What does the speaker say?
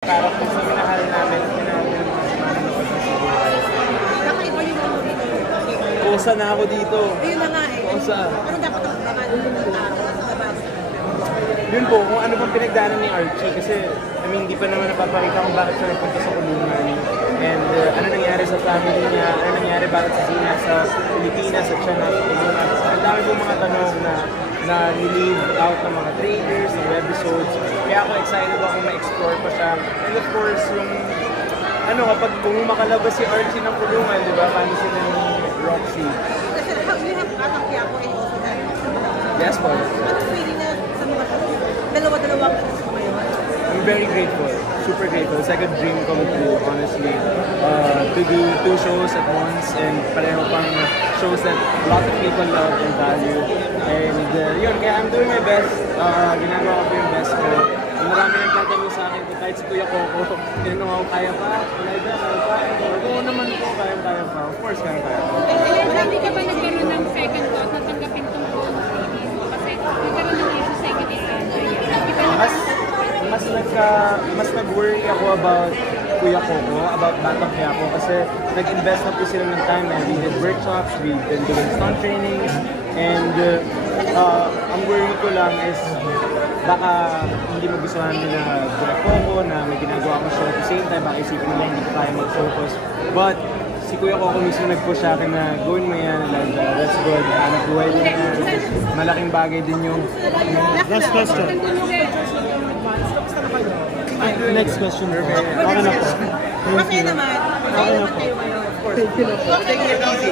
Characters na minahal namin, Kakaiba yung ano dito. Kosa na ako dito. Ayun na nga eh. Kosa. Ano dapat ang abangan ng araw sa bago? Yun po, kung ano pang pinagdaanan ni Archie kasi hindi pa naman napapakita kung bakit siya nagpunta sa kulungan and ano nangyari sa family niya, ano nangyari bakit si Zina sa Pilipinas at siya nasa kulungan. Ang dami po mga tanong na nilive out ng mga trailers, ng episodes. Kaya ako excited ako ma-explore pa siya. And of course, yung kapag makalabas si Archie ng kulungan, di ba? Paano sila ni Roxy? Kasi you have Batang Quiapo and also that. Yes po. Anong feeling na sa mga dalawa-dalawang sa ngayon? I'm very grateful, super grateful. It's like a dream come true, honestly. To do 2 shows at once and pareho pang shows that a lot of people love and value. And yun, kaya I'm doing my best. Ginagawa ko yung best ko. Marami nagtatanong sa akin, kahit si Kuya Coco, tinanong ako, kaya pa? Kaya pa? Oo naman po, kaya pa. Of course, kaya pa. Marami ka ba nagkaroon ng second thought na tanggapin tong phone kasi nagkaroon ng issue sa inyo ni Andrea? Mas nag-worry ako about Kuya Coco, about Batang Quiapo kasi nag-invest na po sila ng time and we did workshops, we've been doing stunt trainings and ang worry ko lang is baka hindi magustuhan nila Kuya Coco na may ginagawa ko show at the same time, baka isipin nila hindi ko kaya mag-focus. But si Kuya Coco mismo nag-push sa akin na gawin mo yan, like, that's good, hanap buhay din yan. Malaking bagay din yung... Last question. Next question. Okay na po. Masaya naman. Masaya naman kayo ngayon. Of course. Take it easy.